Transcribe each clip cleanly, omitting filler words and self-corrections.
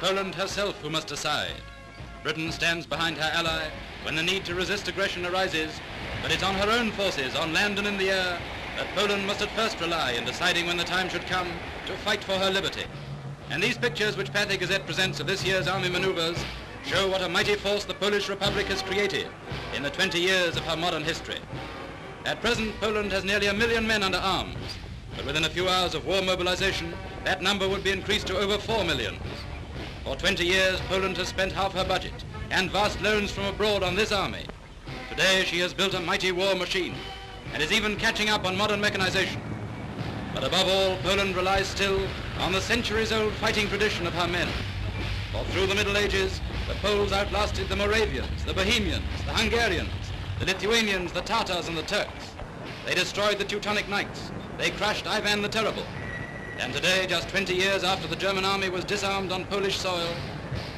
Poland herself who must decide. Britain stands behind her ally when the need to resist aggression arises, but it's on her own forces, on land and in the air, that Poland must at first rely in deciding when the time should come to fight for her liberty. And these pictures which Pathé Gazette presents of this year's army maneuvers show what a mighty force the Polish Republic has created in the 20 years of her modern history. At present, Poland has nearly 1 million men under arms, but within a few hours of war mobilization, that number would be increased to over 4 million. For 20 years, Poland has spent half her budget and vast loans from abroad on this army. Today, she has built a mighty war machine and is even catching up on modern mechanization. But above all, Poland relies still on the centuries-old fighting tradition of her men. For through the Middle Ages, the Poles outlasted the Moravians, the Bohemians, the Hungarians, the Lithuanians, the Tatars, and the Turks. They destroyed the Teutonic Knights. They crushed Ivan the Terrible. And today, just 20 years after the German army was disarmed on Polish soil,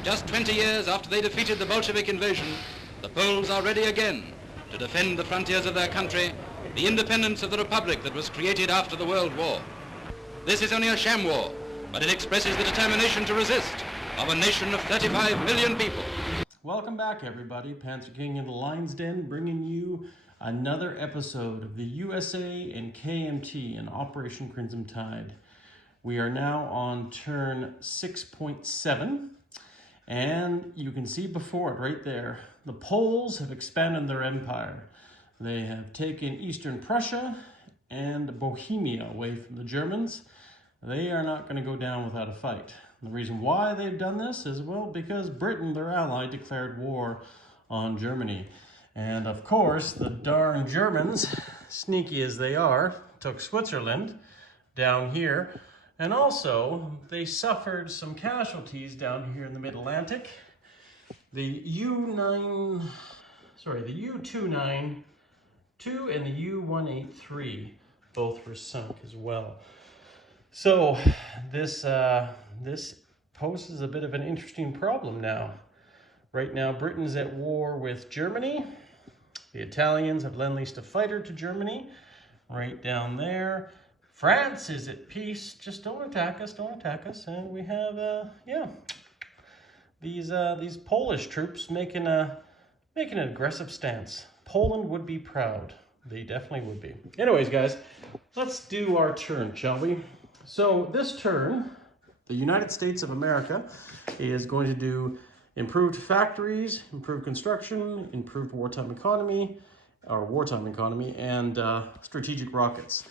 just 20 years after they defeated the Bolshevik invasion, the Poles are ready again to defend the frontiers of their country, the independence of the republic that was created after the World War. This is only a sham war, but it expresses the determination to resist of a nation of 35 million people. Welcome back, everybody. Panzer King in the Lion's Den, bringing you another episode of the USA and KMT in Operation Crimson Tide. We are now on turn 6.7, and you can see before it right there, the Poles have expanded their empire. They have taken Eastern Prussia and Bohemia away from the Germans. They are not going to go down without a fight. And the reason why they've done this is, well, because Britain, their ally, declared war on Germany. And of course, the darn Germans, sneaky as they are, took Switzerland down here. And also, they suffered some casualties down here in the mid-Atlantic. The U-292 and the U-183 both were sunk as well. So this poses a bit of an interesting problem now. Right now, Britain's at war with Germany. The Italians have lend-leased a fighter to Germany, right down there. France is at peace. Just don't attack us, don't attack us. And we have, these Polish troops making an aggressive stance. Poland would be proud. They definitely would be. Anyways, guys, let's do our turn, shall we? So this turn, the United States of America is going to do improved factories, improved construction, improved wartime economy, and strategic rockets.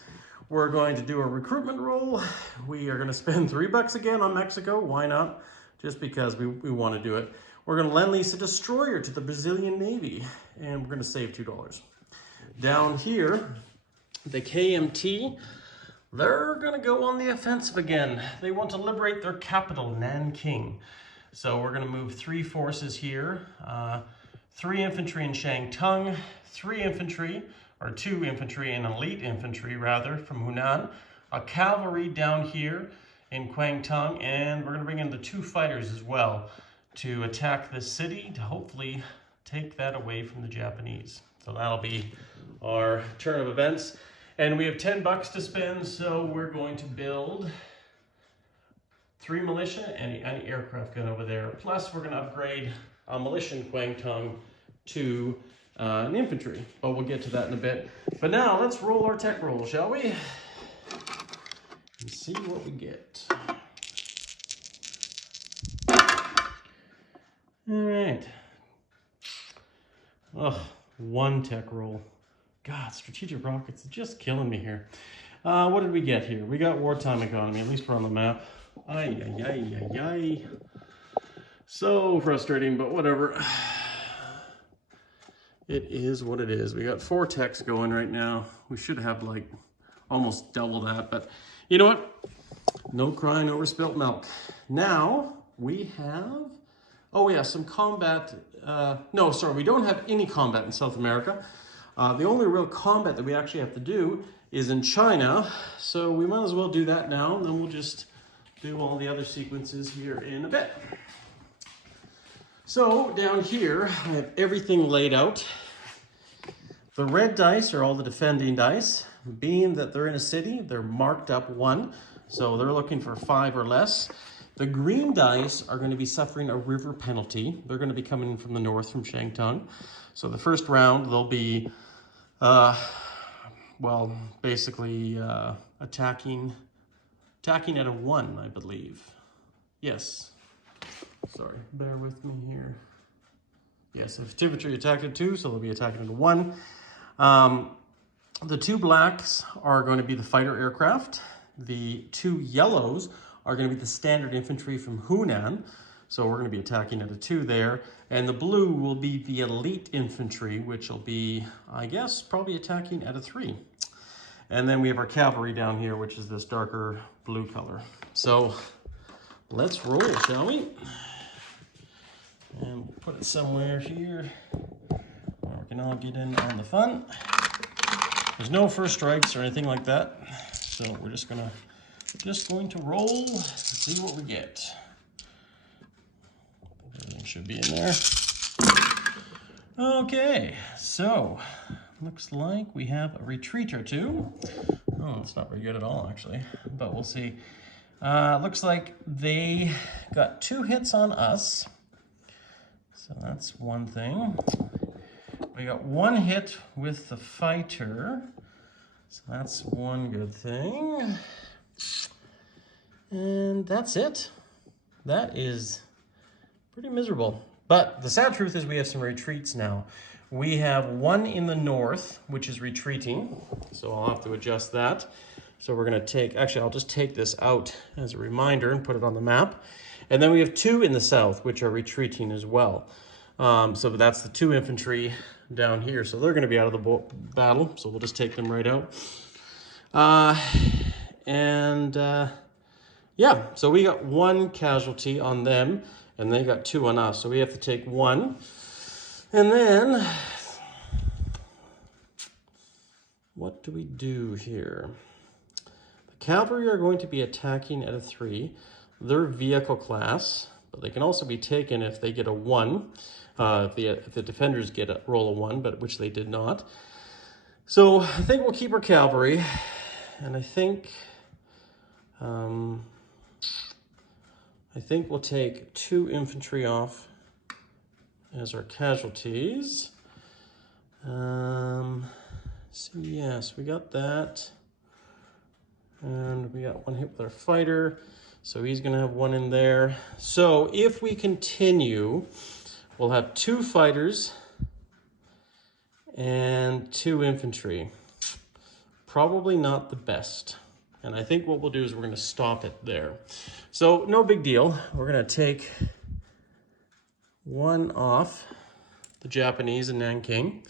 We're going to do a recruitment roll. We are going to spend $3 again on Mexico. Why not? Just because we want to do it. We're going to lend lease a destroyer to the Brazilian Navy, and we're going to save $2. Down here, the KMT, they're going to go on the offensive again. They want to liberate their capital, Nanking. So we're going to move 3 forces here. 3 infantry in Shantung, 2 infantry and elite infantry, rather, from Hunan, a cavalry down here in Kwangtung, and we're going to bring in the 2 fighters as well to attack this city to hopefully take that away from the Japanese. So that'll be our turn of events. And we have $10 to spend, so we're going to build 3 militia and an anti-aircraft gun over there. Plus, we're going to upgrade a militia in Kwangtung to an infantry, but we'll get to that in a bit. But now, let's roll our tech roll, shall we? And see what we get. All right. Oh, 1 tech roll. God, strategic rockets are just killing me here. What did we get here? We got wartime economy. At least we're on the map. Ay, ay, ay, ay, ay. So frustrating, but whatever. It is what it is. We got 4 techs going right now. We should have like almost double that, but you know what? No crying over spilt milk. Now we have, oh yeah, some combat. No, sorry, we don't have any combat in South America. The only real combat that we actually have to do is in China. So we might as well do that now, and then we'll just do all the other sequences here in a bit. So down here, I have everything laid out. The red dice are all the defending dice. Being that they're in a city, they're marked up 1. So they're looking for 5 or less. The green dice are going to be suffering a river penalty. They're going to be coming in from the north, from Kwangtung. So the first round, they'll be, well, basically attacking at a 1, I believe. Yes. Sorry, bear with me here. Yes, if infantry attacked at 2, so they'll be attacking at a 1. The 2 blacks are going to be the fighter aircraft. The 2 yellows are going to be the standard infantry from Hunan. So we're going to be attacking at a 2 there. And the blue will be the elite infantry, which will be, I guess, probably attacking at a 3. And then we have our cavalry down here, which is this darker blue color. So let's roll, shall we? And we'll put it somewhere here where we can all get in on the fun. There's no first strikes or anything like that. So we're just going to roll and see what we get. Everything should be in there. Okay, so looks like we have a retreat or 2. Oh, it's not very good at all, actually, but we'll see. Looks like they got 2 hits on us. So that's one thing. We got 1 hit with the fighter. So that's one good thing. And that's it. That is pretty miserable. But the sad truth is we have some retreats now. We have 1 in the north, which is retreating. So I'll have to adjust that. So we're going to take, actually, I'll just take this out as a reminder and put it on the map. And then we have 2 in the south, which are retreating as well. So that's the 2 infantry down here. So they're going to be out of the battle. So we'll just take them right out. Yeah, so we got 1 casualty on them, and they got 2 on us. So we have to take 1. And then, what do we do here? The cavalry are going to be attacking at a 3. They're vehicle class, but they can also be taken if they get a 1. If the defenders roll a 1, but which they did not. So I think we'll keep our cavalry, and I think we'll take 2 infantry off as our casualties. So yes, we got that. And we got 1 hit with our fighter. So he's going to have 1 in there. So if we continue, we'll have 2 fighters and 2 infantry. Probably not the best. And I think what we'll do is we're going to stop it there. So no big deal. We're going to take 1 off, the Japanese in Nanking,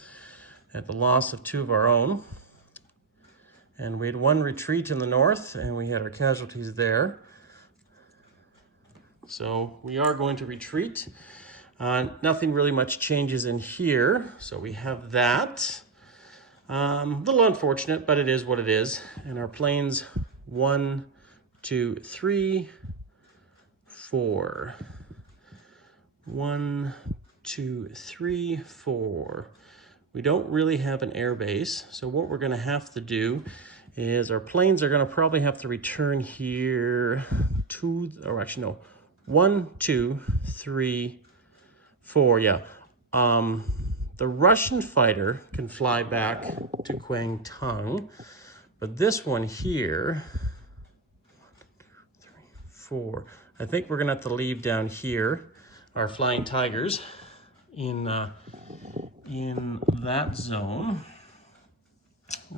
at the loss of 2 of our own. And we had 1 retreat in the north, and we had our casualties there. So we are going to retreat. Nothing really much changes in here. So we have that. A little unfortunate, but it is what it is. And our planes, 1, 2, 3, 4. 1, 2, 3, 4. We don't really have an air base. So what we're going to have to do is our planes are going to probably have to return here or actually no, 1, 2, 3, 4. Yeah. The Russian fighter can fly back to Kwangtung, but this one here, 1, 2, 3, 4. I think we're gonna have to leave down here our Flying Tigers in that zone.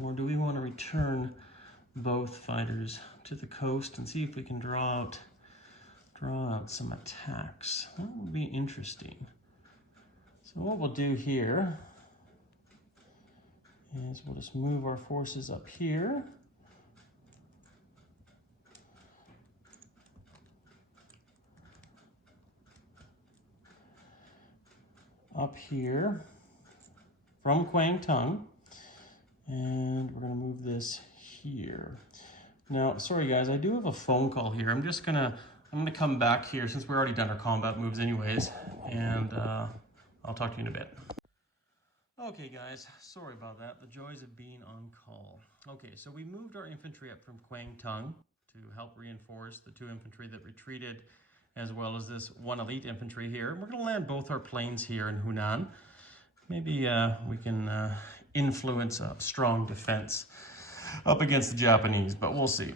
Or do we want to return both fighters to the coast and see if we can draw out some attacks? That would be interesting. So what we'll do here is we'll just move our forces up here. Up here from Kwangtung, and we're going to move this here. Now, sorry guys, I do have a phone call here. I'm gonna come back here since we're already done our combat moves anyways, and I'll talk to you in a bit. Okay guys, sorry about that. The joys of being on call. Okay, so we moved our infantry up from Kwangtung to help reinforce the 2 infantry that retreated as well as this 1 elite infantry here. We're going to land both our planes here in Hunan. Maybe we can influence a strong defense up against the Japanese, but we'll see.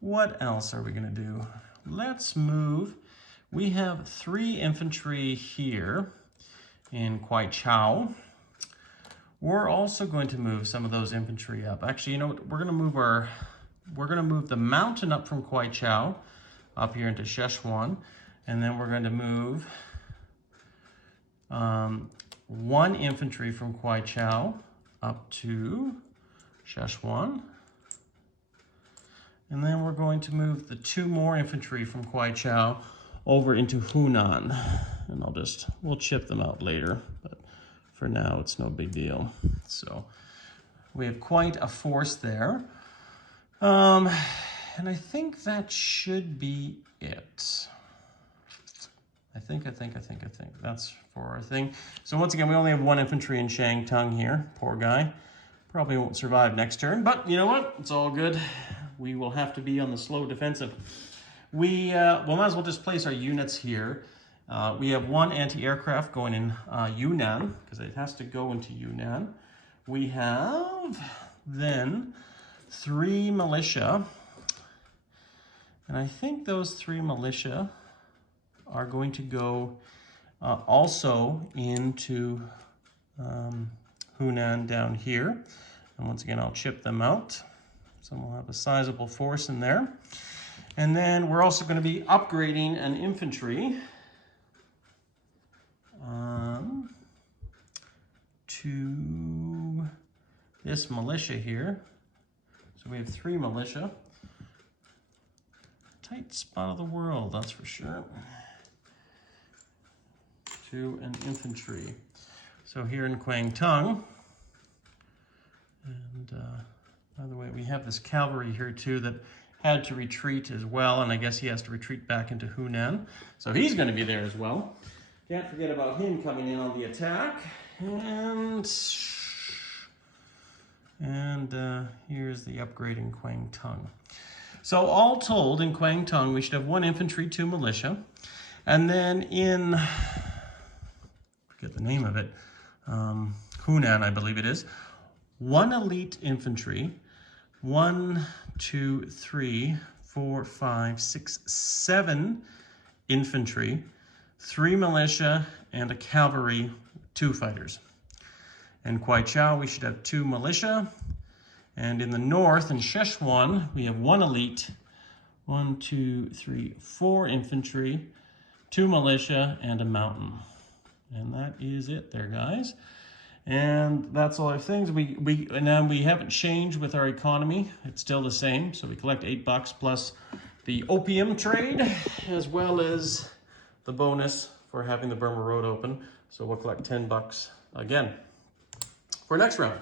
What else are we going to do? Let's move. We have 3 infantry here in Kwangtung. We're also going to move some of those infantry up. Actually, you know what? We're going to move the mountain up from Kwangtung up here into Szechuan, and then we're going to move 1 infantry from Kwangtung up to Szechuan. And then we're going to move the 2 more infantry from Kwangtung over into Hunan. And we'll chip them out later, but for now it's no big deal. So we have quite a force there. And I think that should be it. I think that's for our thing. So once again, we only have 1 infantry in Shantung here. Poor guy. Probably won't survive next turn, but you know what? It's all good. We will have to be on the slow defensive. We might as well just place our units here. We have 1 anti-aircraft going in Hunan, because it has to go into Hunan. We have then 3 militia. And I think those 3 militia are going to go also into Hunan down here. And once again, I'll chip them out. So we'll have a sizable force in there. And then we're also going to be upgrading an infantry to this militia here. So we have 3 militia. Tight spot of the world, that's for sure. To an infantry. So here in Kwangtung, and by the way, we have this cavalry here too that had to retreat as well, and I guess he has to retreat back into Hunan. So he's going to be there as well. Can't forget about him coming in on the attack. And here's the upgrade in Kwangtung. So all told, in Kwangtung, we should have 1 infantry, 2 militia. And then in, forget the name of it, Hunan, I believe it is, 1 elite infantry, 1, 2, 3, 4, 5, 6, 7 infantry, 3 militia, and a cavalry, 2 fighters. In Kwangtung, we should have 2 militia. And in the north, in Szechuan, we have 1 elite, 1, 2, 3, 4 infantry, 2 militia, and a mountain. And that is it there, guys. And that's all our things. We haven't changed with our economy. It's still the same. So we collect $8 plus the opium trade, as well as the bonus for having the Burma Road open. So we'll collect $10 again for next round.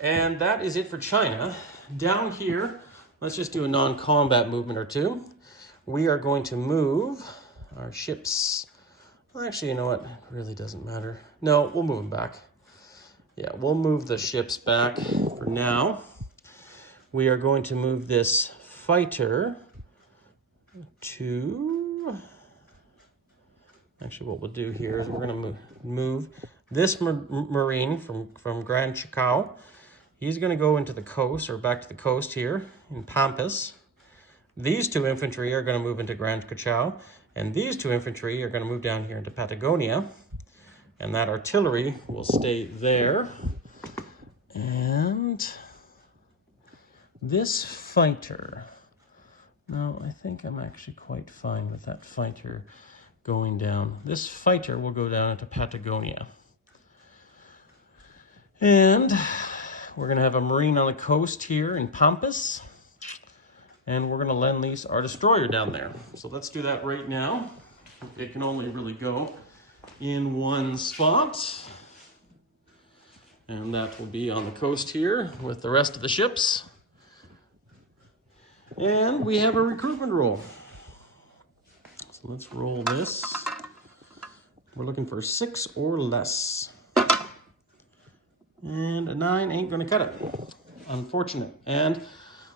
And that is it for China. Down here, let's just do a non-combat movement or 2. We are going to move our ships. Well, actually, you know what? It really doesn't matter. No, we'll move them back. Yeah, we'll move the ships back for now. We are going to move this fighter to... Actually, what we'll do here is we're going to move this Marine from Grand Chicao. He's going to go into the coast, or back to the coast here in Pampas. These 2 infantry are going to move into Grand Chicao, and these 2 infantry are going to move down here into Patagonia. And that artillery will stay there. And this fighter, no, I think I'm actually quite fine with that fighter going down. This fighter will go down into Patagonia. And we're going to have a Marine on the coast here in Pampas. And we're going to lend lease our destroyer down there. So let's do that right now. It can only really go in 1 spot. And that will be on the coast here with the rest of the ships. And we have a recruitment roll. So let's roll this. We're looking for 6 or less. And a 9 ain't gonna cut it. Unfortunate. And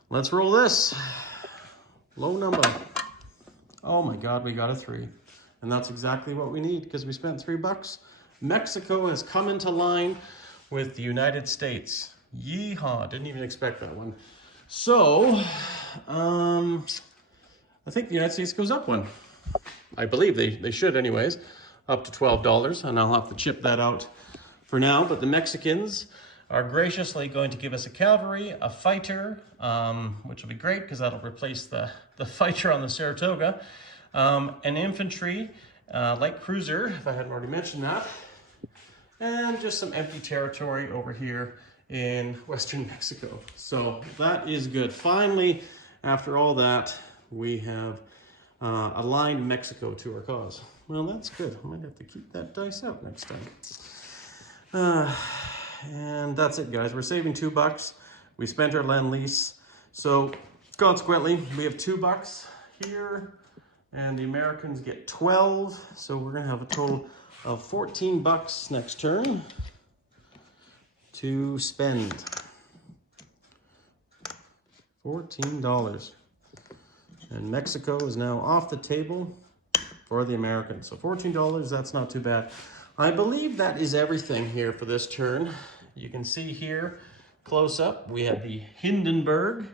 let's roll this. Low number. Oh my God, we got a 3. And that's exactly what we need because we spent $3. Mexico has come into line with the United States. Yeehaw, didn't even expect that one. So, I think the United States goes up 1. I believe they should anyways, up to $12, and I'll have to chip that out for now. But the Mexicans are graciously going to give us a cavalry, a fighter, which will be great because that'll replace the fighter on the Saratoga, an infantry, light cruiser, if I hadn't already mentioned that, and just some empty territory over here in Western Mexico. So that is good. Finally, after all that, we have aligned Mexico to our cause. Well, that's good. I might have to keep that dice out next time. And that's it, guys. We're saving $2. We spent our Lend-Lease. So consequently, we have $2 here, and the Americans get 12. So we're gonna have a total of $14 next turn to spend. $14. And Mexico is now off the table for the Americans. So $14, that's not too bad. I believe that is everything here for this turn. You can see here, close up, we have the Hindenburg,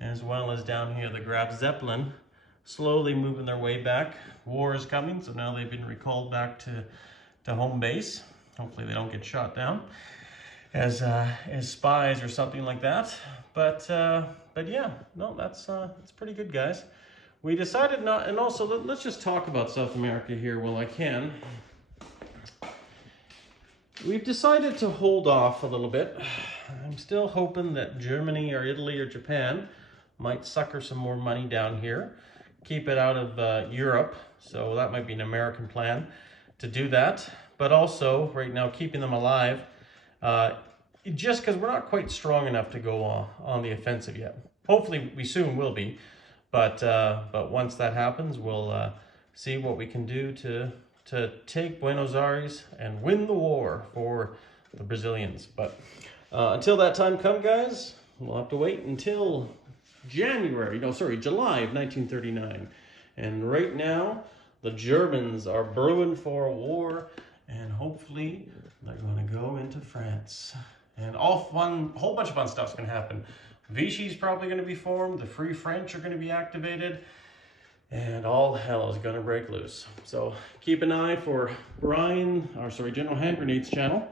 as well as down here the Graf Zeppelin, slowly moving their way back. War is coming, so now they've been recalled back to home base. Hopefully they don't get shot down as spies or something like that. But yeah, no, that's pretty good, guys. We decided not, and also let's just talk about South America here while I can. We've decided to hold off a little bit. I'm still hoping that Germany or Italy or Japan might sucker some more money down here, keep it out of Europe. So that might be an American plan to do that. But also, right now, keeping them alive, just because we're not quite strong enough to go on the offensive yet. Hopefully, we soon will be. But once that happens, we'll see what we can do to take Buenos Aires and win the war for the Brazilians. But until that time comes, guys, we'll have to wait until July of 1939. And right now, the Germans are brewing for a war, and hopefully they're going to go into France. And a whole bunch of fun stuff's going to happen. Vichy's probably going to be formed, the Free French are going to be activated, and all hell is going to break loose. So keep an eye for General Hand Grenade's channel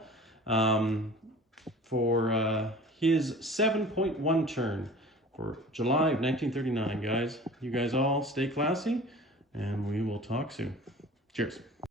for his 7.1 turn for July of 1939, guys. You guys all stay classy, and we will talk soon. Cheers.